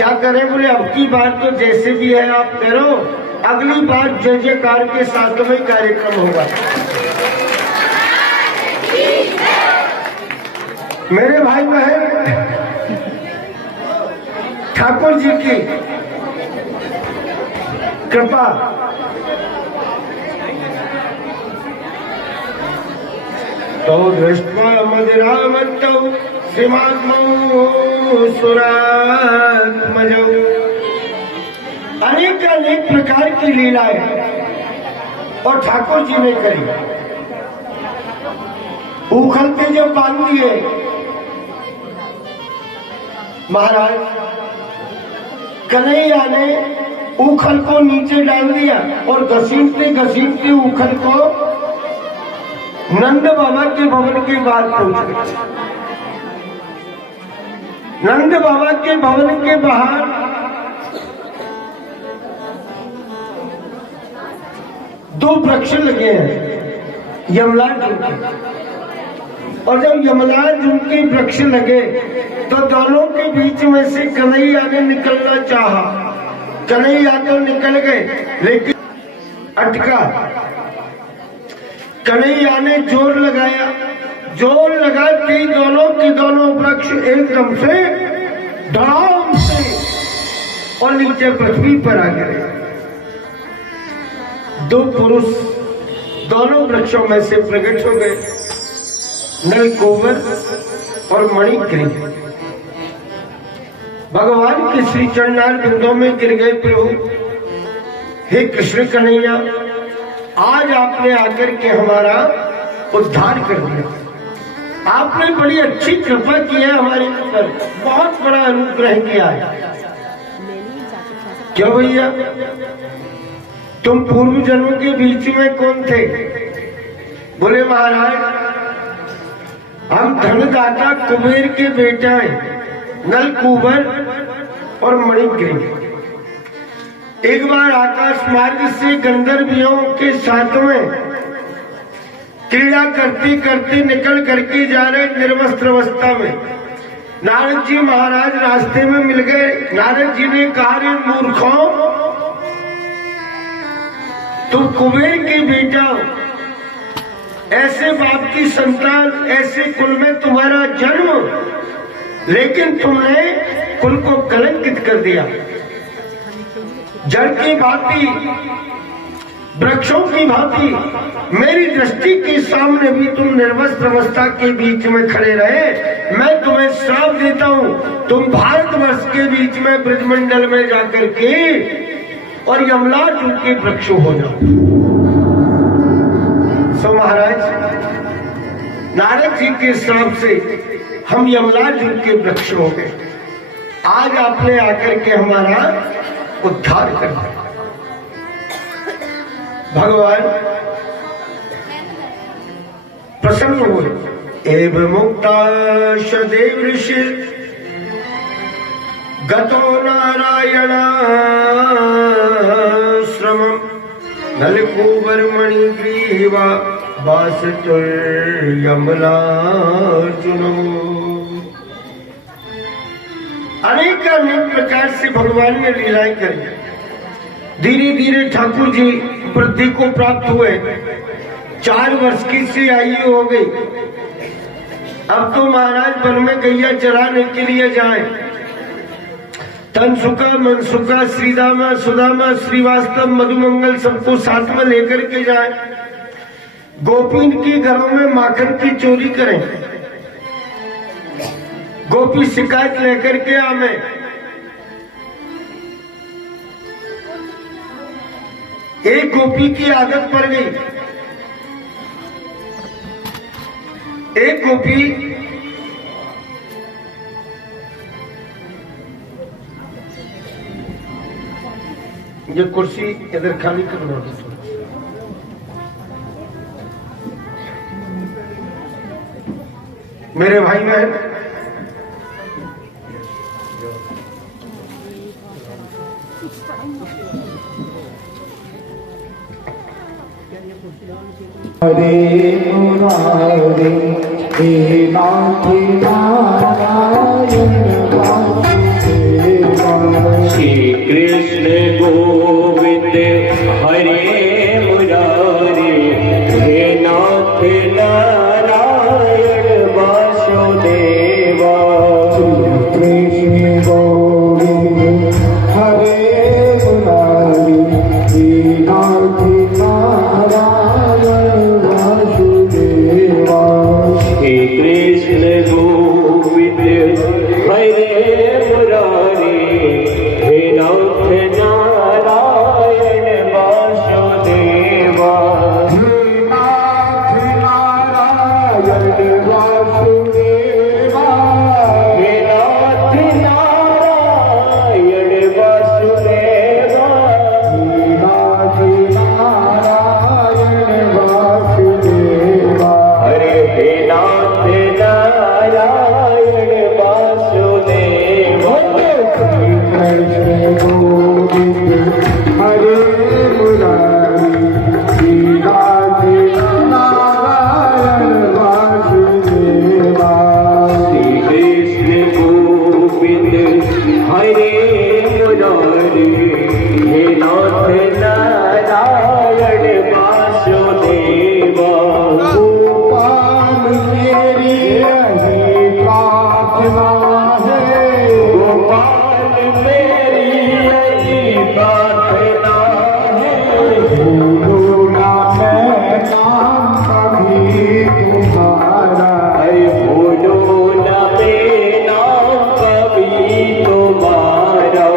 क्या करें? बोले अब की बार तो जैसे भी है आप करो, अगली बार जय जयकार के साथ में कार्यक्रम होगा। मेरे भाई बहन, ठाकुर जी की कृपा तो दृष्ट्वा मदिरामत्तौ श्रीमात्मौ सुरात्मजौ। अनेक अनेक प्रकार की लीलाएं और ठाकुर जी ने करी। उखल पे जब बांध दिए महाराज, कन्हैया ने उखल को नीचे डाल दिया और घसीटते घसीटते उखल को नंद बाबा के भवन के बाहर पहुंच गए। नंद बाबा के भवन के बाहर दो वृक्ष लगे हैं, यमलाज उनके, और जब यमलाज उनके वृक्ष लगे तो दोनों के बीच में से कन्हैया ने निकलना चाहा। कन्हैया तो निकल गए लेकिन अटका। कन्हैया ने जोर लगाया, जोर लगाते ही दोनों के दोनों वृक्ष एकदम से धड़ाम से और नीचे पृथ्वी पर आ गए। दो पुरुष दोनों वृक्षों में से प्रकट हो गए, नलकूबर और मणिग्रीव। भगवान के श्री चरणार बिंदों में गिर गए। प्रभु हे कृष्ण कन्हैया, आज आपने आकर के हमारा उद्धार कर दिया। आपने बड़ी अच्छी कृपा की है हमारे ऊपर, बहुत बड़ा अनुग्रह किया है। क्यों भैया, तुम पूर्व जन्म के बीच में कौन थे? बोले महाराज, हम धनदाता कुबेर के बेटा हैं, नलकूबर और मणिग्रीव। एक बार आकाश मार्ग से गंधर्वियों के साथ में क्रीड़ा करते करते निकल करके जा रहे निर्वस्त्र अवस्था में नारद जी महाराज रास्ते में मिल गए। नारद जी ने कहा, रे मूर्खों, तुम कुबेर के बेटा, ऐसे बाप की संतान, ऐसे कुल में तुम्हारा जन्म, लेकिन तुमने कुल को कलंकित कर दिया। जड़ की भांति, वृक्षों की भांति मेरी दृष्टि के सामने भी तुम निर्वस्त्र अवस्था के बीच में खड़े रहे। मैं तुम्हें श्राप देता हूँ, तुम भारतवर्ष के बीच में ब्रजमंडल में जाकर के और यमलाज उनके वृक्ष हो जाओ। सो महाराज, नारद जी के श्राप से हम यमलाज उनके वृक्ष हो गए। आज आपने आकर के हमारा उद्धार कर दिया। भगवान प्रसन्न हुए। एव मुक्ता सदेव ऋषि गतो नारायण श्रमम नलकूबर मणिग्रीवा वासतुर यमलार्जुनो। अनेक अनेक प्रकार से भगवान ने लीलाएं करी। धीरे धीरे ठाकुर जी वृद्धि को प्राप्त हुए। 4 वर्ष की सी आयु हो गई। अब तो महाराज वन में गैया चराने के लिए जाए। तनसुका, मनसुका, श्रीदामा, सुदामा, श्रीवास्तव, मधुमंगल सबको साथ में लेकर के जाए। गोपीन की घरों में माखन की चोरी करें। गोपी शिकायत लेकर के आवे। एक गोपी की आदत पड़ गई। एक गोपी ये कुर्सी इधर खाली करवा दो। मेरे भाई बहन, हरे मुरारी हे नाथ नारायण वासुदेवा। श्री कृष्ण गोविंद हरे मुरारी हे नाथ नारायण वासुदेवा कृष्ण गोविंद हरे मुरारी हे नाथ नारायण वासुदेवा श्री कृष्ण गोविंद हरे मुरारी हे नाथ नारायण वासुदेवा हे नाथ नारायण वासुदेवा हे नाथ नारायण वासुदेवा नाथ नारायण वासुदेवा हरे हे नाथ नारायण वासुदेवा कृष्ण गोविंद हरे मुरारी श्री नाथ नारायण वासुदेवा श्री कृष्ण गोविंद हरे मुरारी हे नाथ नारायण वासुदेवा गोपाल मेरी यही प्रार्थना है गोपाल मेरी यही प्रार्थना है भूलो ना मैं नाम कभी तुम्हारा हरे बोलो न मेरा कभी तुम्हारा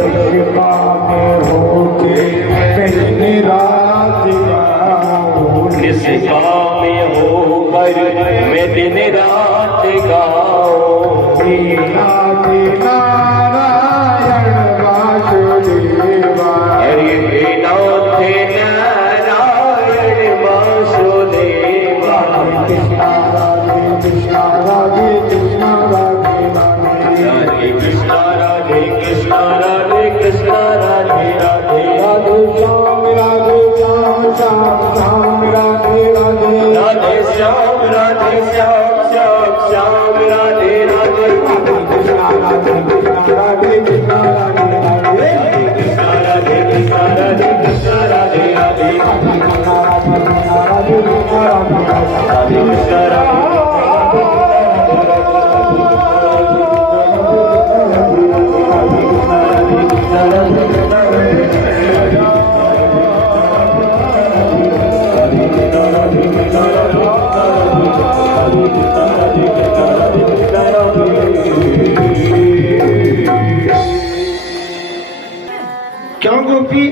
कृपा में होके मैं रात गाऊं कृष्णा में हो पर मैं दिन रात गाऊं नाथ नारायण वासुदेवा हरे हे नाथ नारायण वासुदेवा कृष्णा राधे कृष्णा राधे राधे कृष्णा राधे राधे कृष्णा राधे कृष्णा राधे राधे राधे श्याम श्याम राधे राधे राधे श्याम श्याम श्याम राधे राधे कृष्णा राधे कृष्णा राधे कृष्णा राधे राधे कृष्णा राधे कृष्णा राधे कृष्णा राधे राधे राधे कृष्णा राधे कृष्णा राधे क्यों गोपी,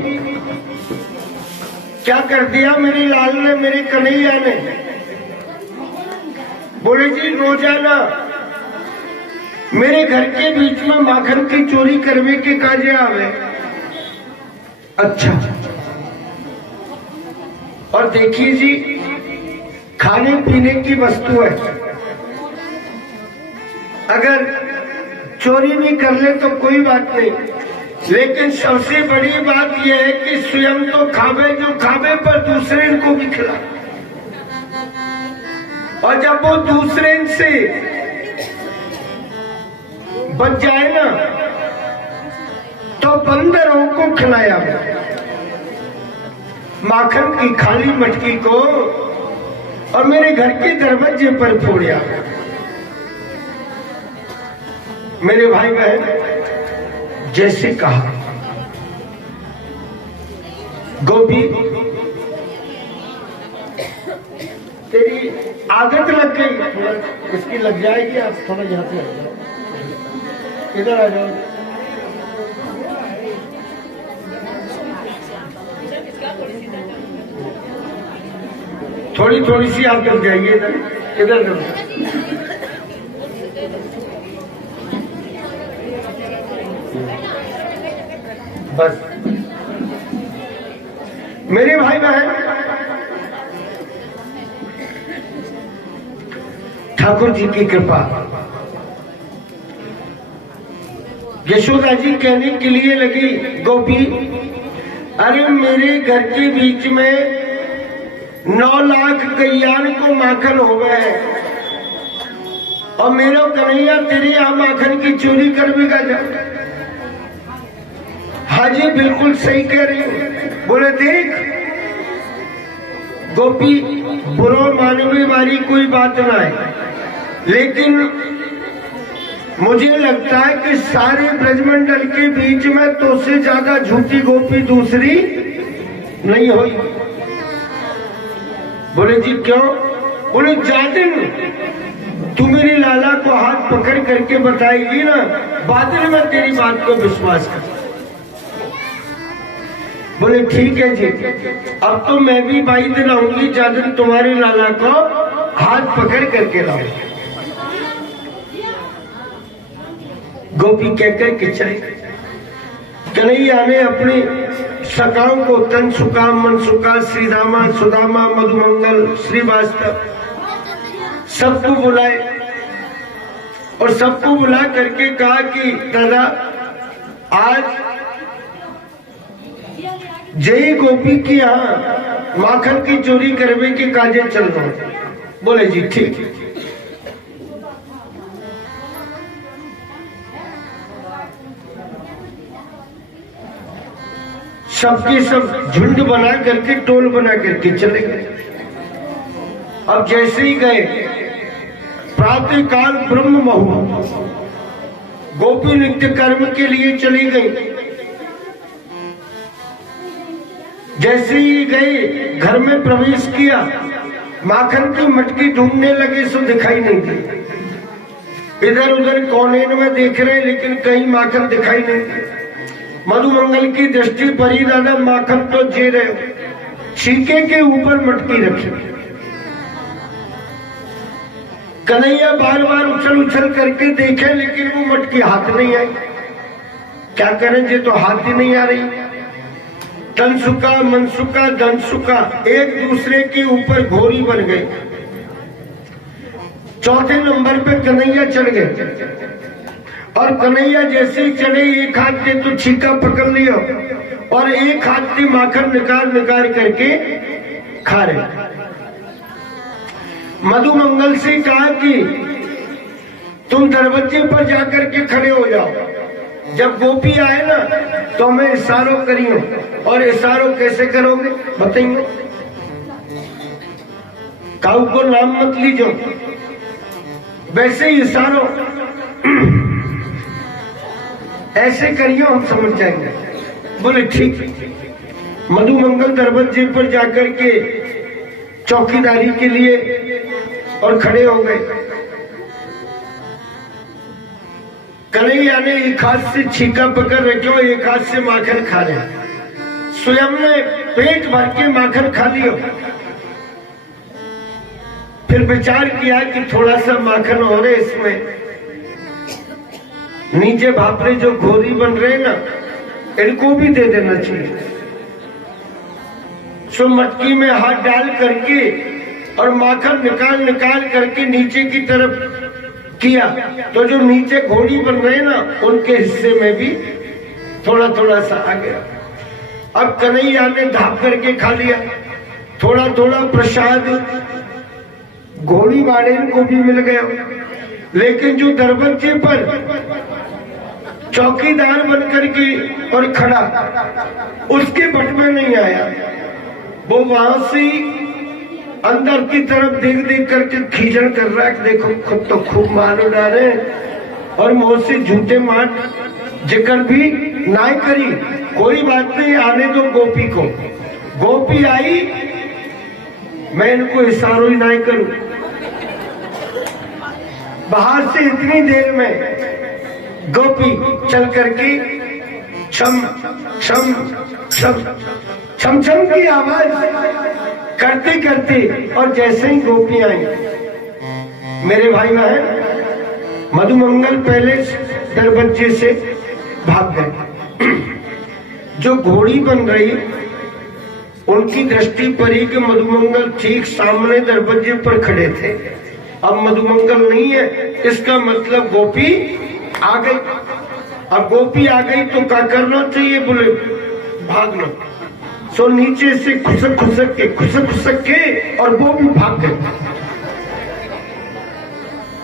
क्या कर दिया मेरे लाल ने, मेरे कन्हैया ने? बोले जी रोजाना मेरे घर के बीच में माखन की चोरी करवे के काजे आवे। अच्छा, और देखिए जी, खाने पीने की वस्तु है, अगर चोरी भी कर ले तो कोई बात नहीं, लेकिन सबसे बड़ी बात यह है कि स्वयं तो खावे जो खावे, पर दूसरे को भी खिला। और जब वो दूसरे से बच जाए ना, तो बंदरों को खिलाया। माखन की खाली मटकी को और मेरे घर के दरवाजे पर फोड़िया। मेरे भाई बहन, जैसे कहा गोपी, तेरी आदत लग गई, थोड़ा इसकी लग जाएगी। आप थोड़ा यहाँ पे आ जाओ, इधर आ जाओ। थोड़ी थोड़ी सी आप लग जाइए, इधर इधर बस। मेरे भाई बहन, ठाकुर जी की कृपा, यशोदा जी कहने के लिए लगी, गोपी अरे मेरे घर के बीच में 9 लाख गैयान को माखन हो गए, और मेरा कन्हैया तेरे यहाँ माखन की चोरी कर भी जा। हाँ जी बिल्कुल सही कह रही हूँ। बोले देख गोपी बुरो मानवी वाली कोई बात ना है, लेकिन मुझे लगता है कि सारे ब्रजमंडल के बीच में तो से ज्यादा झूठी गोपी दूसरी नहीं हुई। बोले जी क्यों? बोले जादिन तू मेरी लाला को हाथ पकड़ करके बताएगी ना, बादल में तेरी बात को विश्वास कर। बोले ठीक है जी, अब तो मैं भी 22 दिन आऊंगी, जादिन तुम्हारी लाला को हाथ पकड़ करके लाऊंगी। गोपी कहकर के चले। कन्हैया ने अपने सखाओं को तनसुका, मनसुका, श्रीदामा, सुदामा, मधुमंगल, श्रीवास्तव सबको बुलाए और सबको बुला करके कहा कि दादा आज जय गोपी की यहाँ माखन की चोरी करवे के काजे चल रहा है। बोले जी ठीक है। सबके सब झुंड बना करके, टोल बना करके चले गए। अब जैसे ही गए प्रातः काल ब्रह्म मुहूर्त, गोपी नित्य कर्म के लिए चली गई। जैसे ही गए घर में प्रवेश किया, माखन की मटकी ढूंढने लगे सो दिखाई नहीं दी। इधर उधर कोने में देख रहे लेकिन कहीं माखन दिखाई नहीं दी। मधुमंगल की दृष्टि पड़ी, दादा माखन तो जे रहे हो, छीके के ऊपर मटकी रखी। कन्हैया बार बार उछल उछल करके देखे लेकिन वो मटकी हाथ नहीं आई। क्या करें जे तो हाथ ही नहीं आ रही। तनसुका, मनसुका, धनसुका एक दूसरे के ऊपर घोरी बन गए। चौथे नंबर पे कन्हैया चढ़ गए और कन्हैया जैसे ही चढ़े एक हाथ से तो छीका पकड़ लिया और एक हाथ से माखन निकाल निकाल करके खा रहे। मधुमंगल से कहा कि तुम दरवाजे पर जाकर के खड़े हो जाओ, जब गोपी आए ना तो मैं इशारों करियो। और इशारों कैसे करोगे बताइए? काऊ को नाम मत लीजो, वैसे ही इशारों ऐसे करियो, हम समझ जाएंगे। बोले ठीक। मधुमंगल दरवाजे पर जाकर के चौकीदारी के लिए और खड़े हो गए। कन्हैया ने एक हाथ से छीका पकड़ रखे और एक हाथ से माखन खा रहे। स्वयं ने पेट भर के माखन खा लिया। फिर विचार किया कि थोड़ा सा माखन और है इसमें, नीचे भापरे जो घोरी बन रहे ना इनको भी दे देना चाहिए। सो मटकी में हाथ डाल करके और माखन निकाल निकाल करके नीचे की तरफ किया तो जो नीचे घोड़ी बन रहे ना उनके हिस्से में भी थोड़ा थोड़ा सा आ गया। अब कन्हैया ने धाप करके खा लिया। थोड़ा थोड़ा प्रसाद घोड़ी वाले को भी मिल गया, लेकिन जो दरवाजे पर चौकीदार बनकर के और खड़ा उसके बट में नहीं आया। वो वहां से अंदर की तरफ देख देख करके खींचन कर रहा है, देखो खुद तो खूब मारो डाले और मुंह से झूठे मार जिक्र भी ना करी। कोई बात नहीं, आने दो गोपी को। गोपी आई, मैं इनको इशारों ही ना करूं। बाहर से इतनी देर में गोपी चल करके छम छम छम छम छम की आवाज करते करते और जैसे ही गोपी आई, मेरे भाई बहन मधुमंगल पहले दरवाजे से भाग गए। जो घोड़ी बन रही उनकी दृष्टि पड़ी कि मधुमंगल ठीक सामने दरवाजे पर खड़े थे। अब मधुमंगल नहीं है, इसका मतलब गोपी आ गई। अब गोपी आ गई तो क्या करना चाहिए? बोले भागना। सो नीचे से खुसक खुसक के और वो भी भाग गए।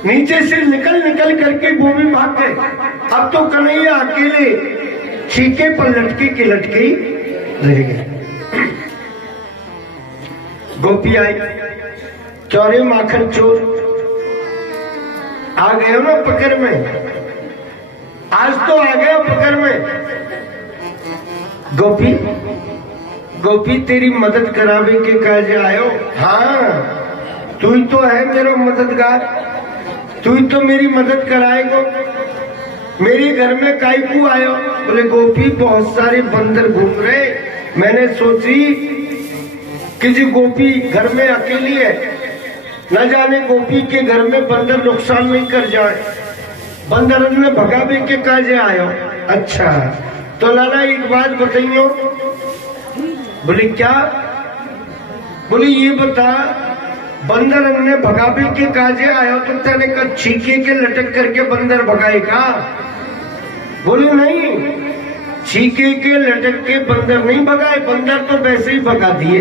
नीचे से निकल करके वो भी भाग गए। अब तो कन्हैया अकेले छीके पर लटकी की लटकी रह गई। गोपी आई, चौरे माखन चोर आ गए हो ना पकड़ में, आज तो आ गए हो पकड़ में। गोपी गोपी तेरी मदद करावे के काज आयो। हाँ तू ही तो है मेरा मददगार, तू ही तो मेरी मदद कराएगो। मेरे घर में काईकू आयो? बोले गोपी बहुत सारे बंदर घूम रहे, मैंने सोची कि जी गोपी घर में अकेली है, न जाने गोपी के घर में बंदर नुकसान नहीं कर जाए, बंदर ने भगावे के काजे आयो। अच्छा तो लाला एक बात बताइयो। बोले क्या? बोले ये बता, बंदर ने भगावे के काजे आयो तो तेने का छीके के लटक करके बंदर भगाएगा? बोले नहीं, छीके के लटक के बंदर नहीं भगाए, बंदर तो वैसे ही भगा दिए,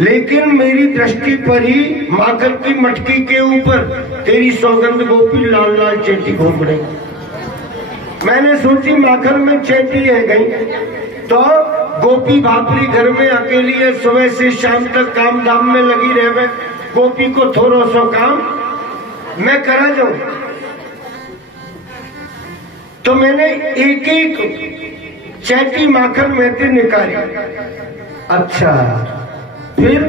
लेकिन मेरी दृष्टि पर ही माखन की मटकी के ऊपर तेरी सौगंध गोपी लाल लाल चेटी घूम रही। मैंने सोची माखन में चेटी है गई, तो गोपी भापरी घर में अकेली है, सुबह से शाम तक काम धाम में लगी रहे, गोपी को थोड़ा सो काम मैं करा जाऊं। तो मैंने एक एक चैटी माखन में से निकाली। अच्छा फिर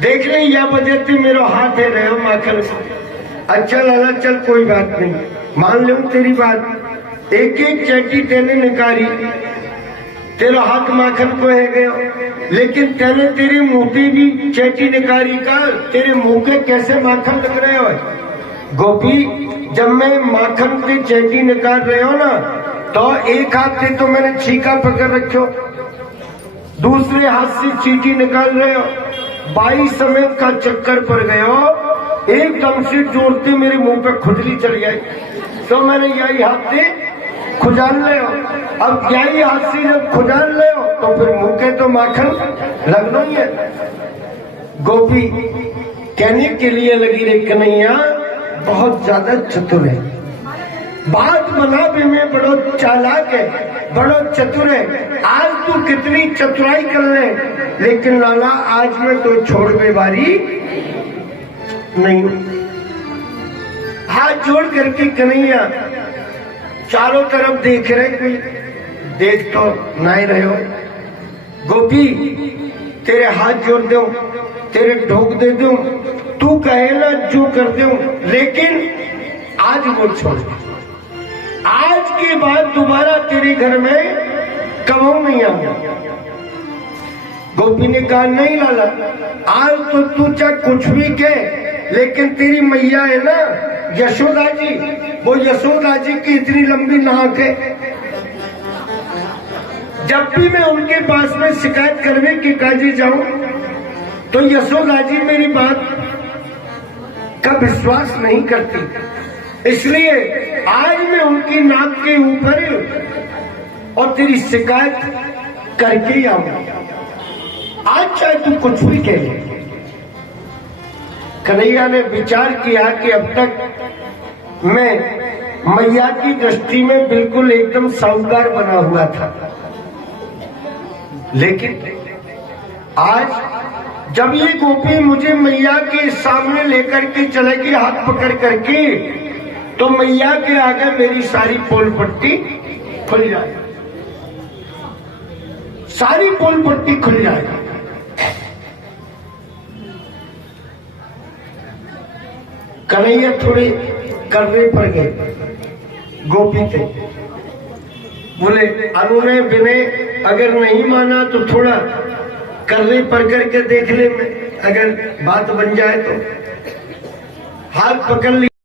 देख ले या वजह थी मेरा हाथ है रहे माखन से। अच्छा लाला चल कोई बात नहीं, मान लूं तेरी बात। एक एक चैटी तेने निकाली, तेरा हाथ माखन को है गया, लेकिन तेने तेरी मुंह भी चैटी निकाली का, तेरे मुंह के कैसे माखन लग रहे हो? गोपी जब मैं माखन की चैटी निकाल रहे हो ना, तो एक हाथ से तो मैंने छीका पकड़ रखो, दूसरे हाथ से चीटी निकाल रहे हो, 22 समय का चक्कर पड़ गए हो, एकदम से जोड़ते मेरे मुंह पे खुजली चढ़ गई, तो मैंने यही हाथ से खुजान ले हो। अब यही हाथ से जब खुजान ले हो तो फिर मुंह के तो माखन लगना ही है। गोपी कहने के लिए लगी रे कन्हैया बहुत ज्यादा चतुर है, बात बनावे में बड़ो चालाक है, बड़ो चतुर है। आज तू कितनी चतुराई कर ले, लेकिन लाला आज में तो छोड़ बे बारी नहीं। हाथ जोड़ करके कन्हैया चारों तरफ देख रहे, कोई देख तो नहीं रहे हो। गोपी तेरे हाथ जोड़ दूं, तेरे ढोक दे दूं, तू कहे ना जो कर दूं, लेकिन आज वो छोड़, आज के बाद दोबारा तेरे घर में कबू नहीं आऊंगा। गोपी ने कहा नहीं लाला, आज तो तू चाहे कुछ भी कहे, लेकिन तेरी मैया है ना यशोदा जी, वो यशोदा जी की इतनी लंबी नाक है, जब भी मैं उनके पास में शिकायत करने की काजी जाऊं तो यशोदा जी मेरी बात का विश्वास नहीं करती, इसलिए आज मैं उनकी नाक के ऊपर और तेरी शिकायत करके ही आऊंगा। आज चाहे तू कुछ भी कह ले। कन्हैया ने विचार किया कि अब तक मैं मैया की दृष्टि में बिल्कुल एकदम साहूकार बना हुआ था, लेकिन आज जब ये गोपी मुझे मैया के सामने लेकर के चलेगी हाथ पकड़ करके, तो मैया के आगे मेरी सारी पोल पट्टी खुल जाएगी, सारी पोल पट्टी खुल जाएगी। कन्हैया थोड़े करने पर गए, गोपी थे, बोले अनुनय विनय अगर नहीं माना तो थोड़ा करने पर करके देख ले, अगर बात बन जाए तो। हाथ पकड़ ली।